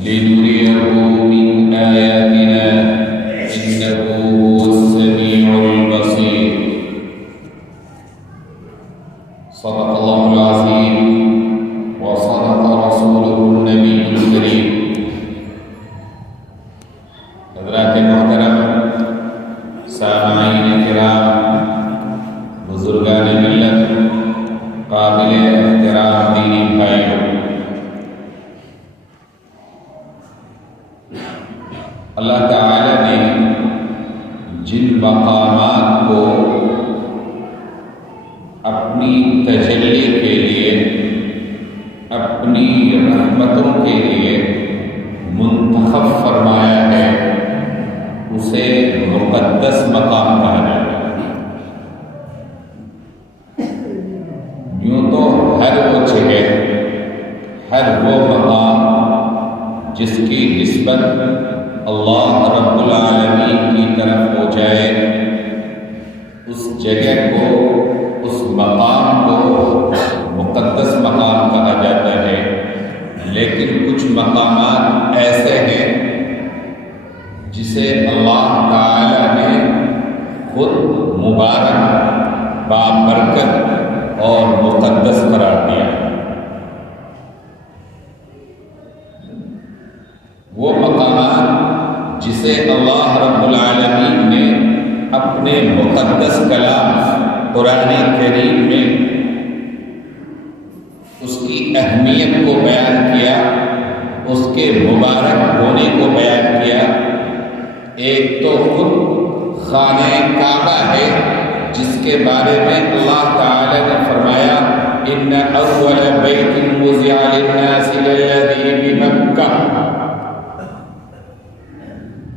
لنريه من آياتنا إنه هو السميع البصير. صدق الله العظيم وصدق رسوله النبي الكريم. حضرات محترم، سامعین کرام، بزرگان ملت، قابل احترام دینی بھائیوں، اللہ تعالی نے جن مقامات کو اپنی تجلی کے لیے، اپنی رحمتوں کے لیے منتخب فرمایا ہے، اسے مقدس مقام کہا جاتا ہے. یوں تو ہر وہ جگہ، ہر وہ مقام جس کی نسبت اللہ رب العالمین کی طرف ہو جائے، اس جگہ کو، اس مقام کو مقدس مقام کہا جاتا ہے. لیکن کچھ مقامات ایسے ہیں جسے اللہ تعالی نے خود مبارک، بابرکت اور مقدس قرار دیا. وہ مقامات جسے اللہ رب العالمین نے اپنے مقدس کلام قرآن کریم میں اس کی اہمیت کو بیان کیا، اس کے مبارک ہونے کو بیان کیا. ایک تو خود خانہ کعبہ ہے، جس کے بارے میں اللہ تعالی نے فرمایا ان اول بیت وضع للناس للذی بمکہ،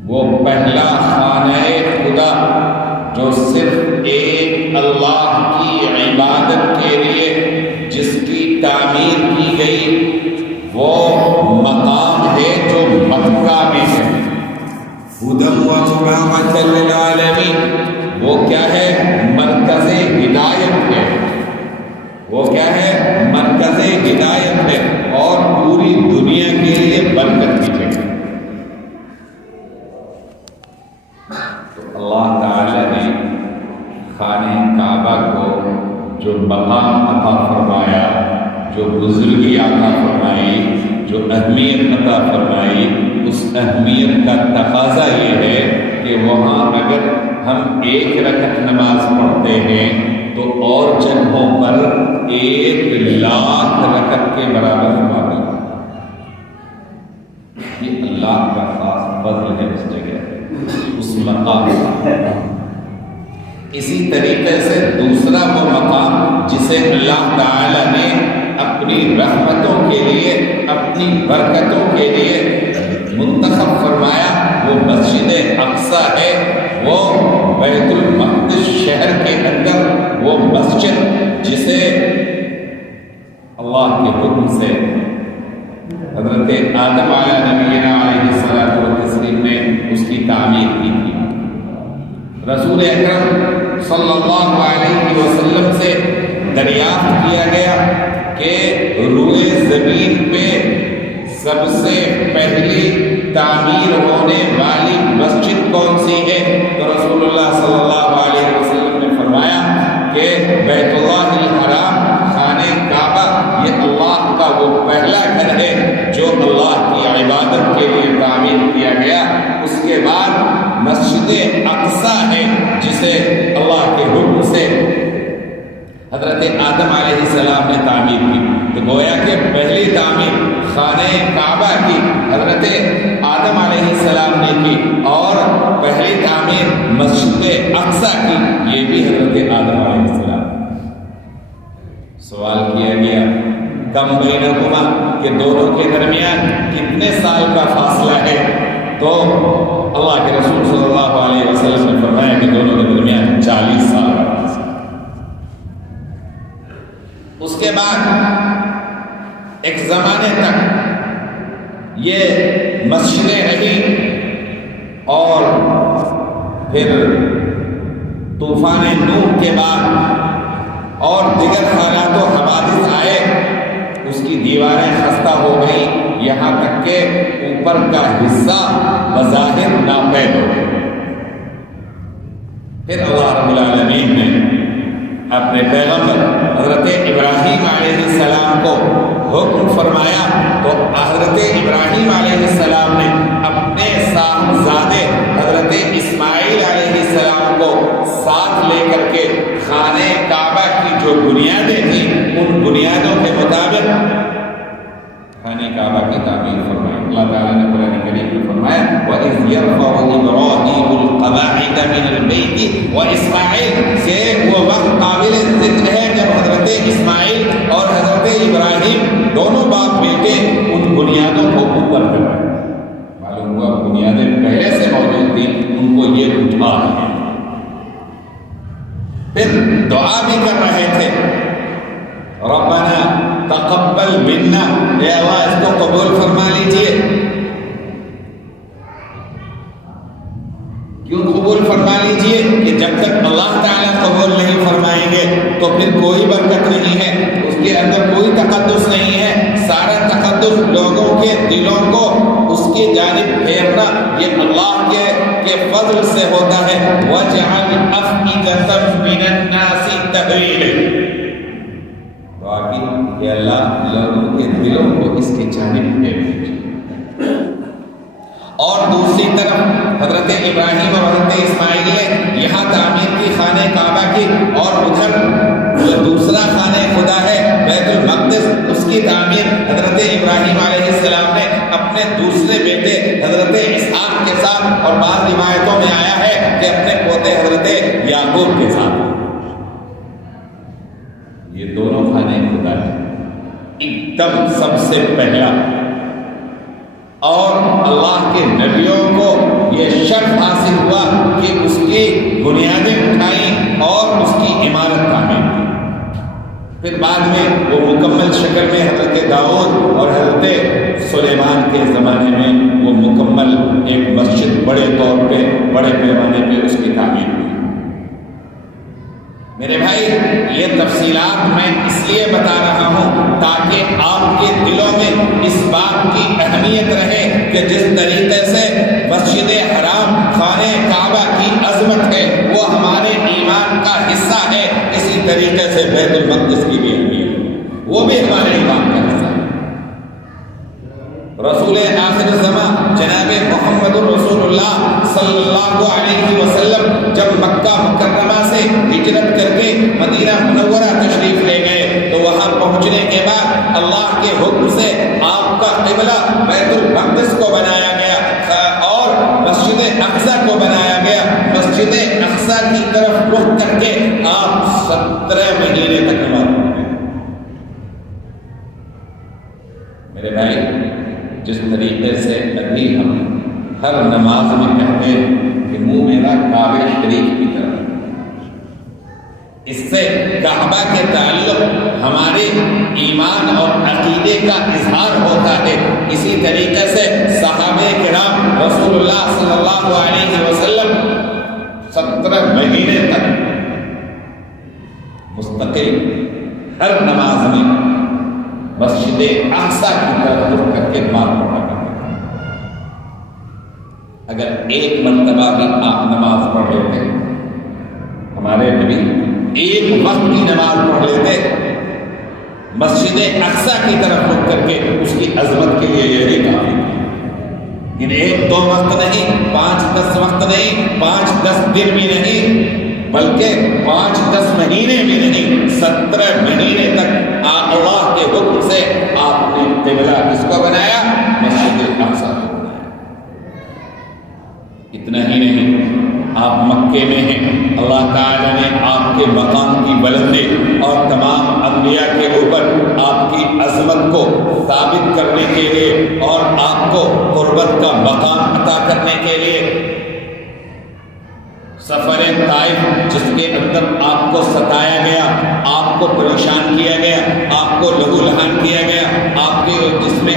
وہ پہلا خانہ خدا جو صرف ایک اللہ کی عبادت کے لیے جس کی تعمیر کی گئی، وہ مقام ہے جو مکہ میں ہے. ہدی ورحمۃ للعالمین، وہ کیا ہے؟ مرکز ہدایت ہے. وہ کیا ہے؟ مرکز ہدایت ہے اور پوری دنیا کے لیے برکت کی جگہ. تو اللہ تعالی نے خانہ کعبہ کو جو مقام عطا فرمایا، جو بزرگی عطا فرمائی، جو اہمیت عطا فرمائی، اس اہمیت کا تقاضا یہ ہے کہ وہاں اگر ہم ایک رکعت نماز پڑھتے ہیں تو اور جگہوں پر 1,00,000 رکعت کے برابر ثواب ہے. یہ اللہ کا خاص فضل ہے اس جگہ، اس مقام. اسی طریقے سے دوسرا وہ مقام جسے اللہ تعالی نے اپنی رحمتوں کے لیے، اپنی برکتوں کے لیے منتخب فرمایا، وہ مسجد اقصیٰ ہے. وہ بیت المقدس شہر کے اندر وہ مسجد جسے اللہ کے حکم سے حضرت آدم علیہ نبینا علیہ الصلوۃ والتسلیم نے اس کی تعمیر کی تھی. رسول اکرم صلی اللہ علیہ وسلم سے دریافت کیا گیا کہ روئے زمین پہ سب سے پہلی تعمیر ہونے والی مسجد کون سی ہے؟ تو رسول اللہ صلی اللہ علیہ وسلم نے فرمایا کہ بیت اللہ الحرام، خانہ کعبہ، یہ اللہ کا وہ پہلا گھر ہے جو اللہ کی عبادت کے لیے تعمیر کیا گیا. اس کے بعد مسجد اقصیٰ ہے جسے اللہ کے حکم سے حضرت آدم علیہ السلام نے تعمیر کی. تو گویا کہ پہلی تعمیر خانہ کعبہ کی حضرت آدم علیہ السلام نے کی، اور پہلی تعمیر مسجد اقصیٰ کی یہ بھی حضرت آدم علیہ السلام. سوال کیا گیا کم بینہما، کہ دونوں کے درمیان کتنے سال کا فاصلہ ہے؟ تو اللہ کے رسول صلی اللہ علیہ وسلم نے فرمایا کہ دونوں کے درمیان 40 سال کا فاصلہ. اس کے بعد ایک زمانے تک یہ مسجدیں رہی، اور پھر طوفان نوح کے بعد اور دیگر حالات و حوادث آئے، اس کی دیواریں خستہ ہو گئی، یہاں تک کہ اوپر کا حصہ بظاہر ناپید ہو. پھر اللہ رب العالمین نے اپنے پیغمبر حضرت ابراہیم علیہ السلام کو حکم فرمایا تو حضرت ابراہیم علیہ السلام نے اپنے صاحبزادے حضرت اسماعیل علیہ السلام کو ساتھ لے کر کے خانہ کعبہ کی جو بنیادیں تھیں ان بنیادوں کے مطابق خانہ کعبہ کی تعمیر فرمائی. اللہ تعالیٰ نے قرآن کریم میں فرمایا وَإِذْ يَرْفَعُ إِبْرَاهِيمُ الْقَوَاعِدَ مِنَ الْبَيْتِ وَإِسْمَاعِيلُ سے وہ وقت قابل ذکر ہے جب حضرت اسماعیل اور حضرت ابراہیم دونوں باپ بیٹے ان بنیادوں کو اوپر کر رہے ہیں. معلوم ہوا بنیادیں پہلے سے موجود تھیں, ان کو یہ اٹھا رہے ہیں. پھر دعا بھی کر رہے تھے ربنا تقبل منا, اے اللہ اس کو قبول فرما لیجئے. کیوں قبول فرما لیجئے کہ جب تک اللہ تعالیٰ قبول نہیں فرمائیں گے تو پھر کوئی برکت نہیں ہے, اس کے اندر کوئی تقدس نہیں ہے. سارا تقدس لوگوں کے دلوں کو اس کی جانب پھیرنا یہ اللہ کے فضل سے ہوتا ہے. وَجْعَلْ أَفْئِدَةً مِّنَ النَّاسِ تَهْوِي إِلَيْهِ, دعا کی کہ اللہ لوگوں کے دلوں کو اس کی جانب پھیر دیجیے. اور دوسری طرف حضرت ابراہیم اور حضرت اسماعیل نے یہاں تعمیر کی خانہ کعبہ کی, اور ادھر جو دوسرا خانہ خدا ہے بیت المقدس اس کی تعمیر حضرت ابراہیم علیہ السلام نے اپنے دوسرے بیٹے حضرت اسحاق کے ساتھ, اور بعض روایتوں میں آیا ہے کہ اپنے پوتے حضرت یعقوب کے ساتھ. یہ دونوں خانے خدا ہیں ایک دم سب سے پہلا, اور اللہ کے نبیوں کو یہ شرف حاصل ہوا کہ اس کی بنیادیں اٹھائیں اور اس کی عمارت تعمیر کی. پھر بعد میں وہ مکمل شکل میں حضرت داؤد اور حضرت سلیمان کے زمانے میں وہ مکمل ایک مسجد بڑے طور پہ بڑے پیمانے پہ اس کی تعمیر ہوئی. میرے بھائی یہ تفصیلات میں اس لیے بتا رہا ہوں تاکہ آپ کے دلوں میں اس بات کی اہمیت رہے کہ جس طریقے سے مسجد حرام خانہ کعبہ کی عظمت ہے وہ ہمارے ایمان کا حصہ ہے, اسی طریقے سے بیت المقدس کی بھی اہمیت ہے, وہ بھی ہمارے ایمان کا حصہ ہے. رسول آخر الزمان جناب محمد رسول اللہ صلی اللہ علیہ وسلم جب مکہ مکرمہ سے ہجرت کر کے مدینہ منورہ تشریف لے گئے تو وہاں پہنچنے کے بعد اللہ کے حکم سے آپ کا قبلہ بیت المقدس کو بنایا گیا اور مسجد اقصی کو بنایا گیا. مسجد اقصی کی طرف رخ کر کے آپ 17 مہینے تک نماز پڑھے. میرے بھائی جس طریقے سے ابھی ہم ہر نماز میں کہتے ہیں کہ منہ میرا کعبہ شریف کی طرف, اس سے کعبہ کے تعلق ہمارے ایمان اور عقیدے کا اظہار ہوتا ہے. اسی طریقے سے صحابہ کرام رسول اللہ صلی اللہ علیہ وسلم 17 مہینے تک مستقل ہر نماز میں مسجد اقصی کی طرف رخ کر کے نماز پڑھا کرتے ہیں. اگر ایک مرتبہ بھی آپ نماز پڑھ لیتے, ہمارے نبی ایک وقت کی نماز پڑھ لیتے مسجد اقصی کی طرف رخ کر کے, اس کی عظمت کے لیے یہی کافی تھی. ایک دو وقت نہیں, 5-10 وقت نہیں, 5-10 دن بھی نہیں, بلکہ 5-10 مہینے بھی نہیں, 17 مہینے تک اللہ کے حکم سے آپ نے قبلہ کس کو بنایا؟ مسجد اقصی کو بنایا. اتنا ہی نہیں, آپ مکے میں ہیں, اللہ تعالیٰ نے آپ کے مقام کی بلندی اور تمام انبیاء کے اوپر آپ کی عظمت کو ثابت کرنے کے لیے اور آپ کو قربت کا مقام عطا کرنے کے لیے سفر طائف, جس کے اندر آپ کو ستایا گیا, آپ کو پریشان کیا گیا, آپ کو لہو لہان کیا گیا, آپ کے جس میں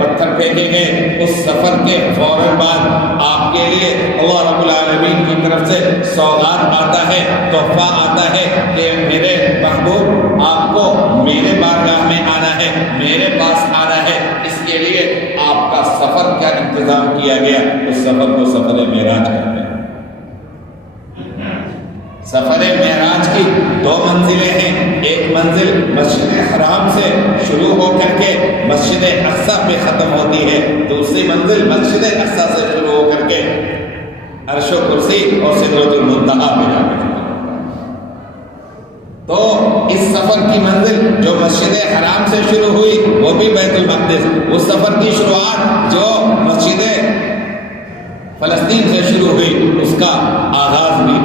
پتھر پھینکے گئے, اس سفر کے فوراً بعد آپ کے لیے اللہ رب العالمین کی طرف سے سوغات آتا ہے, تحفہ آتا ہے کہ میرے محبوب آپ کو میرے بارگاہ میں آنا ہے, میرے پاس آنا ہے. اس کے لیے آپ کا سفر کا انتظام کیا گیا، اس سفر کو سفر معراج کہتے ہیں۔ سفر معراج کی دو منزلیں ہیں، ایک منزل مسجد حرام سے شروع ہو کر کے مسجد اقصی پہ ختم ہوتی ہے، دوسری منزل مسجد اقصی سے شروع ہو کر کے عرش و کرسی اور سدرۃ المنتہا پہ جا کے تو اس سفر کی منزل جو مسجد حرام سے شروع ہوئی وہ بھی بیت المقدس، اس سفر کی شروعات جو مسجد فلسطین سے شروع ہوئی اس کا آغاز بھی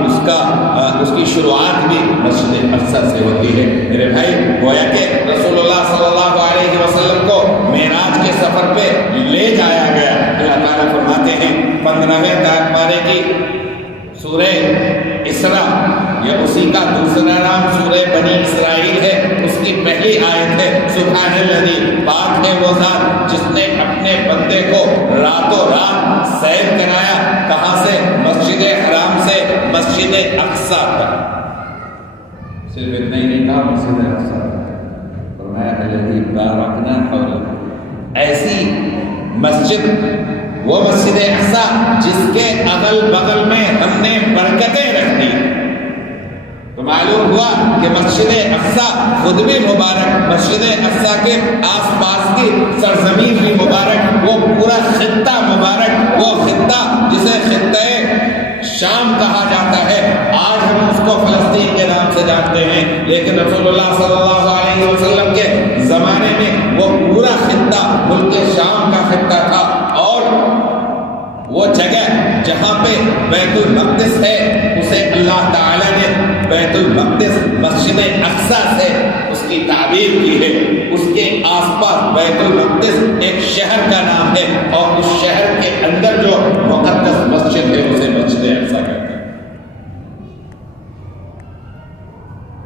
اس کی شروعات بھی مسجد اقصی سے ہوتی ہے۔ میرے بھائی گویا کہ رسول اللہ صلی اللہ علیہ وسلم کو معراج کے سفر پہ لے جایا گیا۔ اللہ تعالیٰ فرماتے ہیں 15ویں پارے کی سورہ اسراء، یہ اسی کا دوسرا نام سورہ بنی اسرائیل ہے، اس کی پہلی آیت ہے سبحان الذی، پاک ہے وہ ذات جس نے اپنے بندے کو راتوں رات سیر کرایا، کہاں سے؟ مسجد حرام سے مسجد اقصی تک۔ صرف اتنا ہی نہیں کہا مسجد اقصی، فرمایا الذی بارکنا حولہ، ایسی مسجد وہ مسجد اقصی جس کے اگل بغل میں ہم نے برکتیں رکھ دی۔ تو معلوم ہوا کہ مسجد اقصی خود بھی مبارک، مسجد اقصی کے آس پاس کی سرزمین بھی مبارک، وہ پورا خطہ مبارک، وہ خطہ جسے خطہ شام کہا جاتا ہے، آج ہم اس کو فلسطین کے نام سے جانتے ہیں، لیکن رسول اللہ صلی اللہ علیہ وسلم کے زمانے میں وہ پورا خطہ ملک شام کا خطہ تھا، اور وہ جگہ جہاں پہ بیت المقدس ہے اسے اللہ تعالیٰ نے بیت المقدس مسجد اقصی سے اس کی تعبیر کی ہے۔ اس کے آس پاس بیت المقدس ایک شہر کا نام ہے، اور اس شہر کے اندر جو مقدس مسجد ہے اسے مسجد اقصی کہتے ہیں۔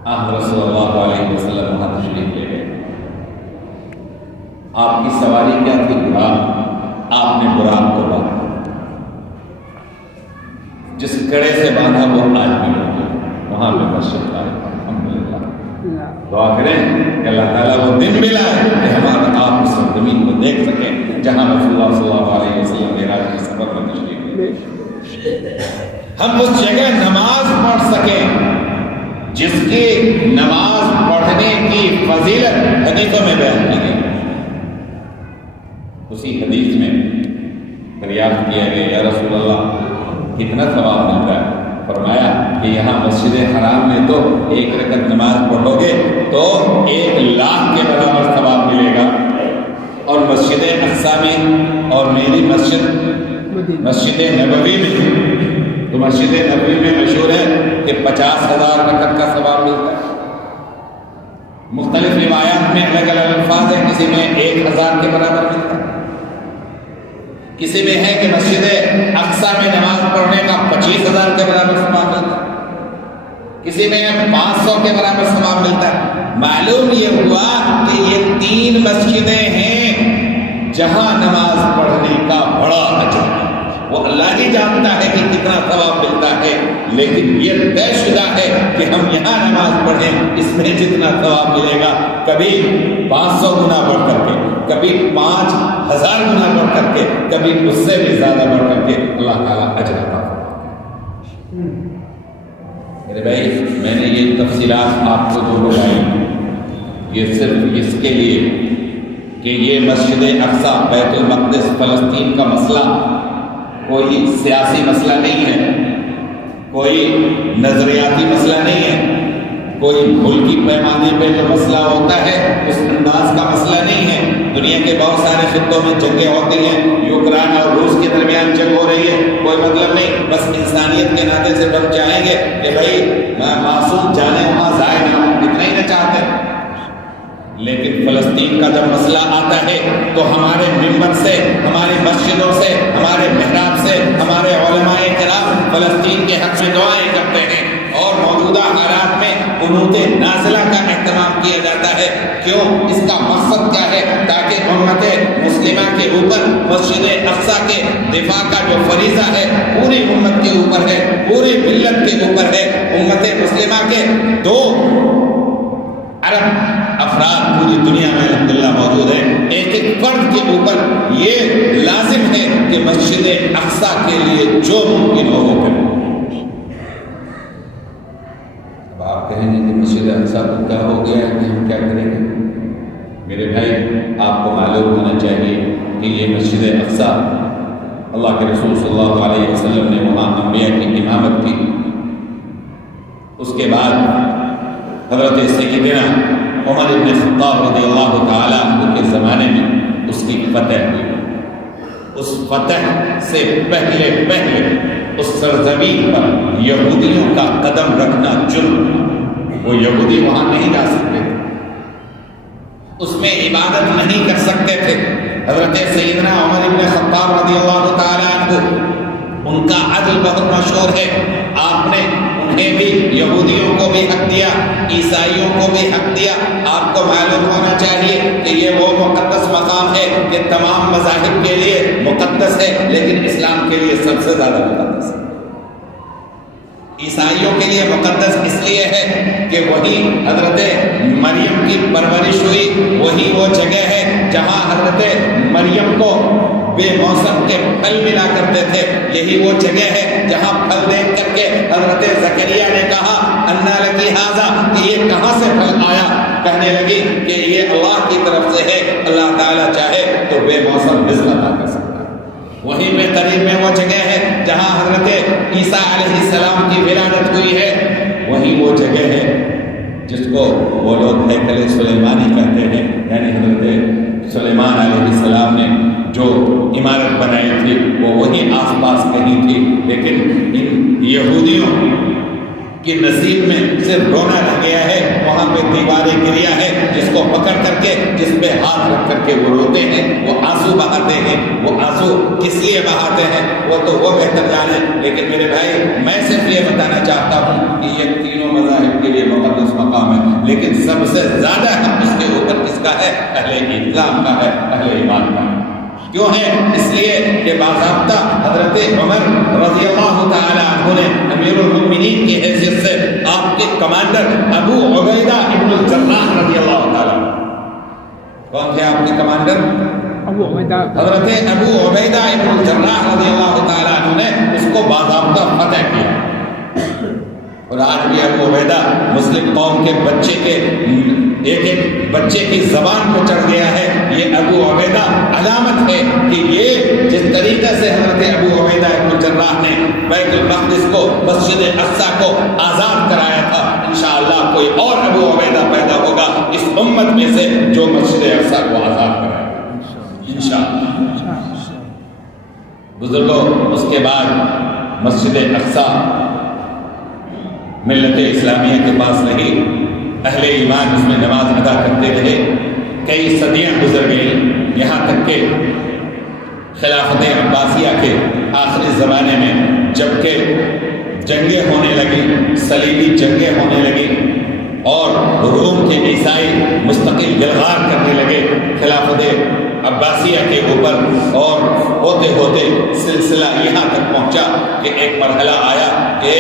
آپ رسول اللہ علیہ وسلم وہاں تشریف لے گئے، آپ کی سواری کیا تھی؟ براق، آپ نے براق کو باندھا، جس کڑے سے باندھا وہ آج بھی وہاں پہ مسجد کا ہے۔ الحمدللہ، دعا کریں کہ اللہ تعالیٰ وہ دن ملا ہے کہ ہمارا آپ اس زمین کو دیکھ سکیں جہاں رسول اللہ صلی اللہ علیہ وسلم معراج کے سفر میں تشریف لے، ہم اس جگہ نماز پڑھ سکیں جس کی نماز پڑھنے کی فضیلت حدیثوں میں بیان کی گئی۔ اسی حدیث میں دریافت کیا گیا یا رسول اللہ کتنا ثواب ملتا ہے؟ فرمایا کہ یہاں مسجد حرام میں تو ایک رکعت نماز پڑھو گے تو 1,00,000 کے برابر ثواب ملے گا، اور مسجد اقصی میں اور میری مسجد نبوی میں، تو مسجد نبوی میں مشہور ہے کہ 50,000 رکعت کا ثواب ملتا ہے۔ مختلف روایات میں الگ الگ الفاظ ہیں، کسی میں 1,000 کے برابر ملتا ہے، کسی میں ہے کہ مسجد اقصی میں نماز پڑھنے کا 25,000 کے برابر ثواب ملتا ہے، کسی میں 500 کے برابر ثواب ملتا ہے۔ معلوم یہ ہوا کہ یہ 3 مسجدیں ہیں جہاں نماز پڑھنے کا بڑا اجر ہے، وہ اللہ ہی جانتا ہے کہ کتنا ثواب ملتا ہے، لیکن یہ طے شدہ ہے کہ ہم یہاں نماز پڑھیں، اس میں جتنا ثواب ملے گا کبھی 500 گنا بڑھ کر کے، کبھی 5,000 گنا بڑھ کر کے، کبھی اس سے بھی زیادہ بڑھ کر کے اللہ تعالیٰ اجر عطا فرمائے۔ میرے بھائی میں نے یہ تفصیلات آپ کو جو بتائی یہ صرف اس کے لیے کہ یہ مسجد اقصی بیت المقدس فلسطین کا مسئلہ کوئی سیاسی مسئلہ نہیں ہے، کوئی نظریاتی مسئلہ نہیں ہے، کوئی ملکی پیمانے پہ جو مسئلہ ہوتا ہے اس انداز کا مسئلہ نہیں ہے۔ دنیا کے بہت سارے خطوں میں جنگیں ہوتی ہیں، یوکرائن اور روس کے درمیان جنگ ہو رہی ہے، کوئی مطلب نہیں، بس انسانیت کے ناطے سے ہم چاہیں گے کہ بھائی معصوم جانے وہاں ضائع نہ ہو، اتنا ہی نہ چاہتے۔ لیکن فلسطین کا جب مسئلہ آتا ہے تو ہمارے ممبر سے، ہماری مسجدوں سے، ہمارے محراب سے ہمارے علماء کرام فلسطین کے حق میں دعائیں کرتے ہیں، اور موجودہ حالات میں قنوت نازلہ کا اہتمام کیا جاتا ہے۔ کیوں؟ اس کا مقصد کیا ہے؟ تاکہ امت مسلمہ کے اوپر مسجد اقصی کے دفاع کا جو فریضہ ہے پوری امت کے اوپر ہے، پوری ملت کے اوپر ہے۔ امت مسلمہ کے 2 ارب افراد پوری دنیا میں الحمدللہ موجود ہیں. ایک ایک فرد کے اوپر یہ لازم ہے کہ مسجد اقصی کے لیے جو ممکن ہو وہ کرے. اب آپ کہیں گے کہ مسجد اقصی کو کیا ہو گیا ہے کہ ہم کیا کریں گے؟ میرے بھائی آپ کو معلوم ہونا چاہیے کہ یہ مسجد اقصی اللہ کے رسول صلی اللہ علیہ وسلم نے وہاں انبیاء کی امامت کی. اس کے بعد حضرت سیدنا عمر بن خطاب رضی اللہ تعالیٰ عنہ کے زمانے میں اس کی فتح ہوئی. اس فتح سے پہلے اس سرزمین پر یہودیوں کا قدم رکھنا جرم. وہ یہودی وہاں نہیں جا سکتے تھے, اس میں عبادت نہیں کر سکتے تھے. حضرت سیدنا عمر بن خطاب رضی اللہ تعالیٰ عنہ ان کا عدل بہت مشہور ہے. آپ نے انہیں بھی, یہودیوں کو بھی حق دیا, عیسائیوں کو بھی حق دیا. آپ کو معلوم ہونا چاہیے کہ یہ وہ مقدس مقام ہے کہ تمام مذاہب کے لیے مقدس ہے, لیکن اسلام کے لیے سب سے زیادہ مقدس ہے. عیسائیوں کے لیے مقدس اس لیے ہے کہ وہی حضرت مریم کی پرورش ہوئی, وہی وہ جگہ ہے جہاں حضرت مریم کو بے موسم کے پھل ملا کرتے تھے. یہی وہ جگہ ہے جہاں پھل دیکھ کر کے حضرت زکریا نے کہا انا لکی ھذا, کہ یہ کہاں سے پھل آیا؟ کہنے لگی کہ یہ اللہ کی طرف سے ہے, اللہ تعالیٰ چاہے تو بے موسم رزق عطا کر سکتا ہے. وہیں میں قریب میں وہ جگہ ہے جہاں حضرت عیسیٰ علیہ السلام کی ولادت ہوئی ہے. وہیں وہ جگہ ہے جس کو وہ لوگ ہیکل سلیمانی کہتے ہیں, یعنی حضرت سلیمان علیہ السلام نے جو عمارت بنائی تھی وہ وہیں آس پاس کہیں تھی. لیکن ان یہودیوں کی نصیب میں صرف رونا رہ گیا ہے. وہاں پہ دیواریں گریا ہے جس کو پکڑ کر کے, جس پہ ہاتھ رکھ کر کے وہ روتے ہیں, وہ آنسو بہاتے ہیں. وہ آنسو کس لیے بہاتے ہیں وہ تو وہ بہتر جانے. لیکن میرے بھائی میں صرف یہ بتانا چاہتا ہوں کہ یہ تینوں مذاہب کے لیے مقدس مقام ہے, لیکن سب سے زیادہ حق اس کے اوپر کس کا ہے؟ اہل اسلام کا ہے, اہل ایمان کا ہے. کیوں ہے؟ اس لیے کہ باضابطہ حضرت عمر رضی اللہ تعالی عنہ نے امیر المؤمنین کی حیثیت سے آپ کے کمانڈر ابو عبیدہ ابن الجراح رضی اللہ تعالی عنہ, کون تھے آپ کے کمانڈر؟ حضرت ابو عبیدہ ابن الجراح رضی اللہ تعالی عنہ نے اس کو باضابطہ فتح کیا. اور آج بھی ابو عبیدہ مسلم قوم کے بچے کے ایک بچے کی زبان کو چڑھ گیا ہے. یہ ابو عبیدہ علامت ہے کہ یہ جس طریقے سے حضرت ابو عبیدہ ابن الجراح نے بیت المقدس کو, مسجد اقصی کو آزاد کرایا تھا, انشاءاللہ کوئی اور ابو عبیدہ پیدا ہوگا اس امت میں سے جو مسجد اقصی کو آزاد کرائے انشاءاللہ. بزرگوں, اس کے بعد مسجد اقصی ملت اسلامیہ کے پاس رہی. اہل ایمان اس میں نماز ادا کرتے رہے. کئی صدیاں گزر گئیں, یہاں تک کہ خلافت عباسیہ کے آخری زمانے میں جب کہ جنگیں ہونے لگی, صلیبی جنگیں ہونے لگی اور روم کے عیسائی مستقل گلغار کرنے لگے خلافت عباسیہ کے اوپر, اور ہوتے ہوتے سلسلہ یہاں تک پہنچا کہ ایک مرحلہ آیا کہ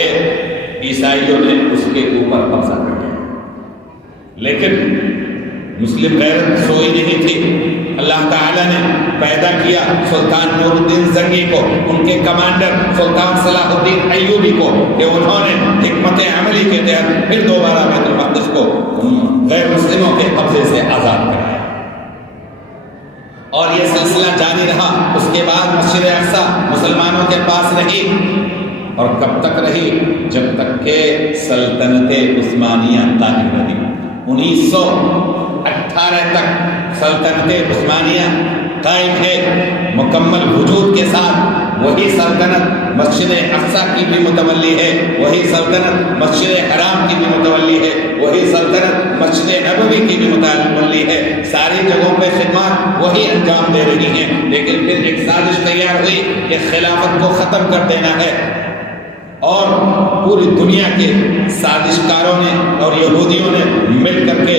عیسائیوں نے اس کے اوپر قبضہ کر لیا. لیکن مسلم غیرت سوئی نہیں تھی. اللہ تعالیٰ نے پیدا کیا سلطان نور الدین زنگی کو, ان کے کمانڈر سلطان صلاح الدین ایوبی کو, کہ انہوں نے حکمت عملی کے تحت پھر دوبارہ بیت المقدس کو غیر مسلموں کے قبضے سے آزاد کرایا. اور یہ سلسلہ جاری رہا. اس کے بعد مسجد اقصی مسلمانوں کے پاس رہی, اور کب تک رہی؟ جب تک کہ سلطنت عثمانیہ قائم رہی. 1918 تک سلطنت عثمانیہ قائم ہے مکمل وجود کے ساتھ. وہی سلطنت مسجد اقصی کی بھی متولی ہے, وہی سلطنت مسجد حرام کی بھی متولی ہے, وہی سلطنت مسجد نبوی کی بھی متولی ہے. ساری جگہوں پہ خدمات وہی انجام دے رہی ہیں. لیکن پھر ایک سازش تیار ہوئی کہ خلافت کو ختم کر دینا ہے, اور پوری دنیا کے سازش کاروں نے اور یہودیوں نے مل کر کے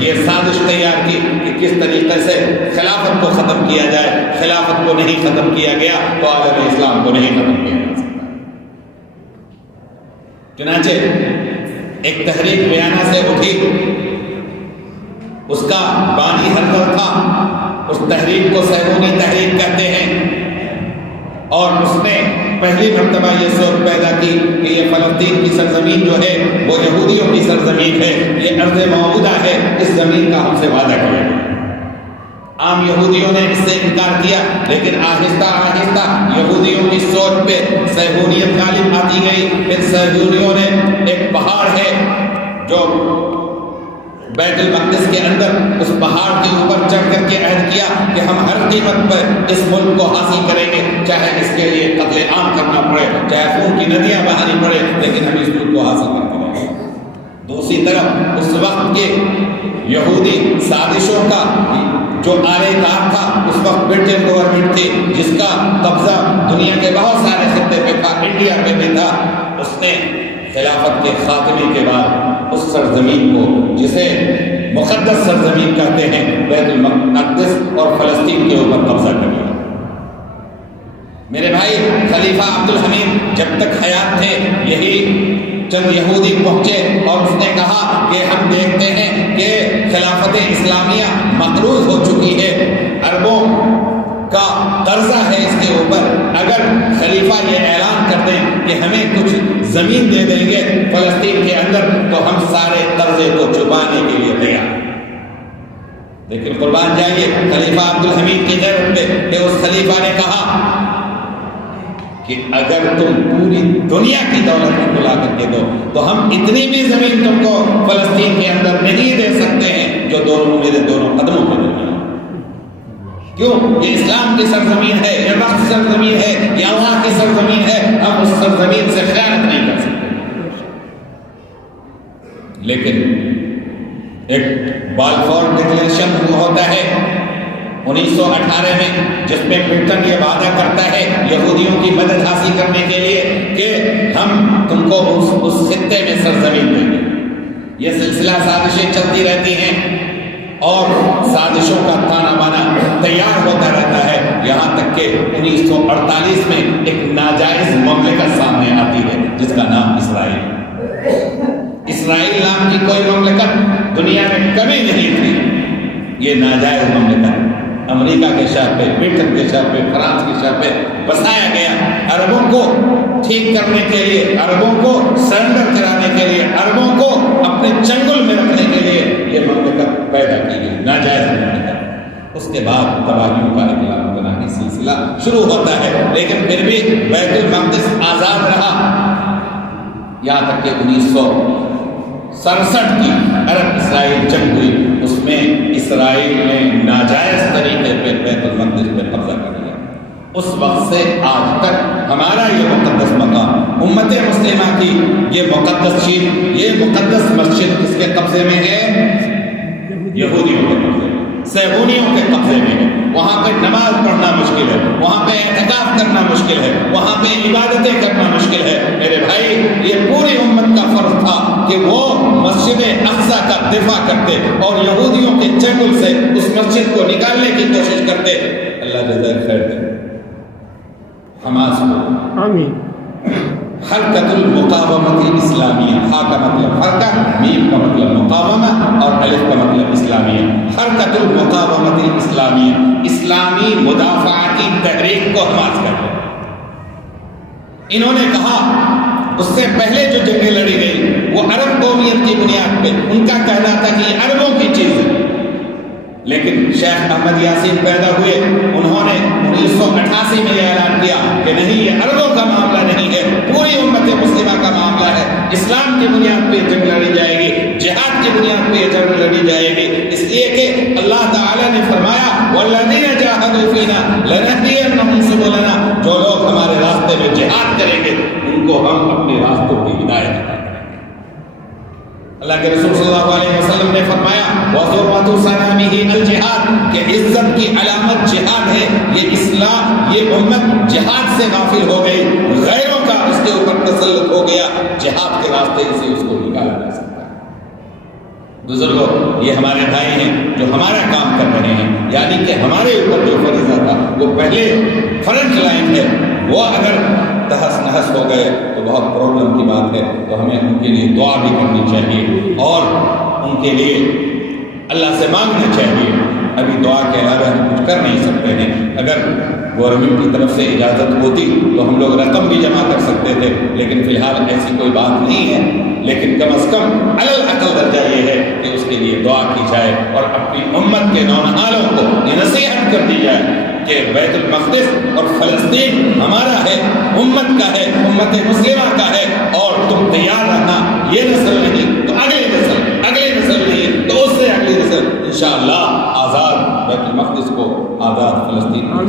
یہ سازش تیار کی کہ کس طریقے سے خلافت کو ختم کیا جائے. خلافت کو نہیں ختم کیا گیا تو عالم اسلام کو نہیں ختم کیا جا سکتا. چنانچہ ایک تحریک بیانہ سے اٹھی اس کا بانی حرکت تھا، اس تحریک کو صہیونی تحریک کہتے ہیں، اور اس نے پہلی مرتبہ یہ سوچ پیدا کی کہ یہ فلسطین کی سرزمین جو ہے وہ یہودیوں کی سرزمین ہے، یہ ارض موعودہ ہے، اس زمین کا ہم سے وعدہ کریں۔ عام یہودیوں نے اس سے انکار کیا، لیکن آہستہ آہستہ یہودیوں کی سوچ پہ صہیونیت غالب آتی گئی۔ پھر صہیونیوں نے ایک پہاڑ ہے جو بیت المقدس کے اندر، اس پہاڑ کے اوپر چڑھ کر کے عہد کیا کہ ہم ہر قیمت پر اس ملک کو حاصل کریں گے، چاہے اس کے لیے قتل عام کرنا پڑے، چاہے خون کی ندیاں بہانی پڑے، لیکن ہم اس ملک کو حاصل کرتے رہیں گے۔ دوسری طرف اس وقت کے یہودی سازشوں کا جو آلے کار تھا، اس وقت برٹن گورنمنٹ تھی جس کا قبضہ دنیا کے بہت سارے خطے پہ تھا، انڈیا پہ بھی تھا۔ اس نے خلافت کے خاتمے کے بعد اس سرزمین کو، جسے مقدس سرزمین کہتے ہیں، بیت المقدس اور فلسطین کے اوپر قبضہ کر لیا۔ میرے بھائی، خلیفہ عبد الحمید جب تک حیات تھے، یہی چند یہودی پہنچے اور اس نے کہا کہ ہم دیکھتے ہیں کہ خلافت اسلامیہ مقروض ہو چکی ہے، اربوں کا قرضہ ہے اس کے اوپر، اگر خلیفہ یہ اعلان کر دیں کہ ہمیں کچھ زمین دے دیں گے فلسطین کے اندر تو ہم سارے قرضے کو چکانے کے لیے تیار۔ لیکن قربان جائیے خلیفہ عبد الحمید کی غیرت پہ کہ اس خلیفہ نے کہا کہ اگر تم پوری دنیا کی دولت کو لا کر کے دو تو ہم اتنی بھی زمین تم کو فلسطین کے اندر نہیں دے سکتے ہیں جو میرے دونوں قدموں کے درمیان۔ کیوں؟ یہ اسلام کی سرزمین ہے، یہ وقت سرزمین ہے، یہ اللہ کی سرزمین ہے، ہم اس سرزمین سے خیانت نہیں کر سکتے۔ لیکن ایک بالفور ڈکلیریشن ہوتا ہے 1918 میں، جس میں برٹن یہ وعدہ کرتا ہے یہودیوں کی مدد حاصل کرنے کے لیے کہ ہم تم کو اس خطے میں سرزمین دیں گے۔ یہ سلسلہ سازشیں چلتی رہتی ہیں اور سازشوں کا تانا بانا تیار ہوتا رہتا ہے، یہاں تک کہ 1948 میں ایک ناجائز مملکت سامنے آتی ہے جس کا نام اسرائیل۔ اسرائیل نام کی کوئی مملکت دنیا میں کبھی نہیں تھی، یہ ناجائز مملکت امریکہ کے شہر پہ، برٹن کے شہر پہ، فرانس کے شہر پہ بسایا گیا، عربوں کو ٹھیک کرنے کے لیے، عربوں کو سرنڈر کرانے کے لیے، عربوں کو اپنے چنگل میں رکھنے کے لیے یہ مملکت پیدا کی گئی، ناجائز مملکت۔ اس کے بعد تباہیوں کا انقلاب بنانے سلسلہ شروع ہوتا ہے، لیکن پھر بھی بیت المقدس آزاد رہا، یہاں تک کہ 1967 کی عرب اسرائیل جنگ ہوئی، اس میں اسرائیل نے ناجائز طریقے پہ بیت المقدس پہ قبضہ کر لیا۔ اس وقت سے آج تک ہمارا یہ مقدس مقام، امت مسلمہ کی یہ مقدس چیز، یہ مقدس مسجد کس کے قبضے میں ہے؟ یہودیوں کے قبضے میں، صہیونیوں کے قبضے میں ہے۔ وہاں پہ نماز پڑھنا مشکل ہے، وہاں پہ اعتکاف کرنا مشکل ہے، وہاں پہ عبادتیں کرنا مشکل ہے۔ میرے بھائی، یہ پوری امت کا فرض تھا کہ وہ مسجد اقصی کا دفاع کرتے اور یہودیوں کے چنگل سے اس مسجد کو نکالنے کی کوشش کرتے۔ اللہ جزائے خیر دے حماس کو، آمین۔ حرکت المقاومت الاسلامیہ، ہا کا مطلب حرکت، میم کا مطلب مقاومہ اور الف کا مطلب اسلامیہ۔ حرکت المقاومت الاسلامیہ، اسلامی مدافعاتی تحریک کو حماس کرتے۔ انہوں نے کہا اس سے پہلے جو جنگیں لڑی گئی وہ عرب قومیت کی بنیاد پہ، ان کا کہنا تھا کہ یہ عربوں کی چیز ہے، لیکن شیخ احمد یاسین پیدا ہوئے، انہوں نے 1988 میں یہ اعلان کیا کہ نہیں، یہ عربوں کا معاملہ نہیں ہے، پوری امت مسلمہ کا معاملہ ہے، اسلام کی بنیاد پہ جنگ لڑی جائے گی، جہاد کی بنیاد پہ جنگ لڑی جائے گی، اس لیے کہ اللہ تعالیٰ نے فرمایا وَالَّذِينَ جَاهَدُوا فِينَا لَنَهْدِيَنَّهُمْ سُبُلَنَا، جو لوگ ہمارے راستے میں جہاد کریں گے ان کو ہم اپنے راستوں کی ہدایت کریں گے۔ اللہ کے رسول صلی اللہ علیہ وسلم نے فرمایا وَذُرْوَةُ صَنَامِهِ الْجِهَادِ، کہ عزت کی علامت جہاد ہے۔ یہ اسلام، یہ امت جہاد سے غافل ہو گئی، غیروں کا اس کے اوپر تسلط ہو گیا، جہاد کے راستے سے اس کو نکالا جا سکتا ہے۔ بزرگوں، یہ ہمارے بھائی ہیں جو ہمارا کام کر رہے ہیں، یعنی کہ ہمارے اوپر جو فریضہ تھا وہ پہلے فرنٹ لائن ہے، وہ اگر تہس نہس ہو گئے تو بہت پرابلم کی بات ہے، تو ہمیں ان کے لیے دعا بھی کرنی چاہیے اور ان کے لیے اللہ سے مانگنا چاہیے. ابھی دعا کے علاوہ ہم کچھ کر نہیں سکتے ہیں. اگر گورنمنٹ کی طرف سے اجازت ہوتی تو ہم لوگ رقم بھی جمع کر سکتے تھے، لیکن فی الحال ایسی کوئی بات نہیں ہے. لیکن کم از کم علی الاقل درجہ یہ ہے کہ اس کے لیے دعا کی جائے اور اپنی امت کے نونہالوں کو یہ نصیحت کر دی جائے کہ بیت المقدس اور فلسطین ہمارا ہے، امت کا ہے، امت مسلمہ کا ہے، اور تم تیار رہنا. یہ نسل نہیں تو اگلی نسل نہیں تو اس سے اگلی نسل انشاءاللہ آزاد بیت المقدس کو، آزاد فلسطین کو.